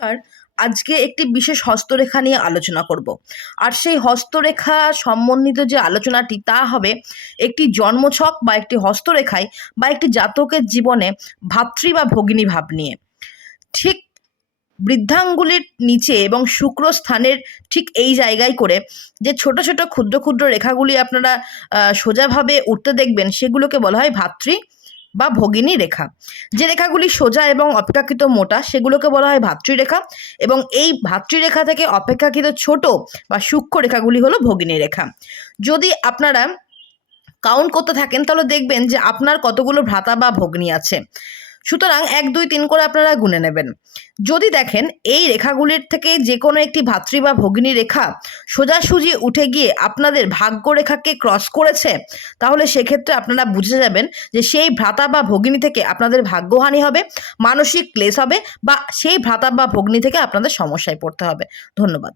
আর আজকে একটি বিশেষ হস্তরেখা নিয়ে আলোচনা করব। আর সেই হস্তরেখা সম্বন্ধিত যে আলোচনাটি তা হবে একটি জন্মছক বা একটি হস্তরেখায় বা একটি জাতকের জীবনে ভাতৃ বা ভগিনী ভাব নিয়ে। ঠিক বৃদ্ধাঙ্গুলির নিচে এবং শুক্র স্থানের ঠিক এই জায়গায় করে যে ছোট ছোট ক্ষুদ্র ক্ষুদ্র রেখাগুলি আপনারা সোজাভাবে উঠতে দেখবেন, সেগুলোকে বলা হয় ভাতৃ বা ভগিনী রেখা। যে রেখাগুলি সোজা এবং অপেক্ষাকৃত মোটা সেগুলোকে বলা হয় ভাতৃরেখা, এবং এই ভাতৃরেখা থেকে অপেক্ষাকৃত ছোট বা সূক্ষ্ম রেখাগুলি হলো ভগিনী রেখা। যদি আপনারা কাউন্ট করতে থাকেন তাহলে দেখবেন যে আপনার কতগুলো ভ্রাতা বা ভগ্নী আছে। সুতরাং 1 2 3 করে আপনারা গুনে নেবেন। যদি দেখেন এই রেখাগুলির থেকে যে কোনো একটি ভাতৃ বা ভগিনী রেখা সোজাসুজি উঠে গিয়ে আপনাদের ভাগ্য রেখাকে ক্রস করেছে, তাহলে সেক্ষেত্রে আপনারা বুঝে যাবেন যে সেই ভ্রাতা বা ভগিনী থেকে আপনাদের ভাগ্যহানি হবে, মানসিক ক্লেশ হবে, বা সেই ভ্রাতা বা ভগ্নী থেকে আপনাদের সমস্যায় পড়তে হবে। ধন্যবাদ।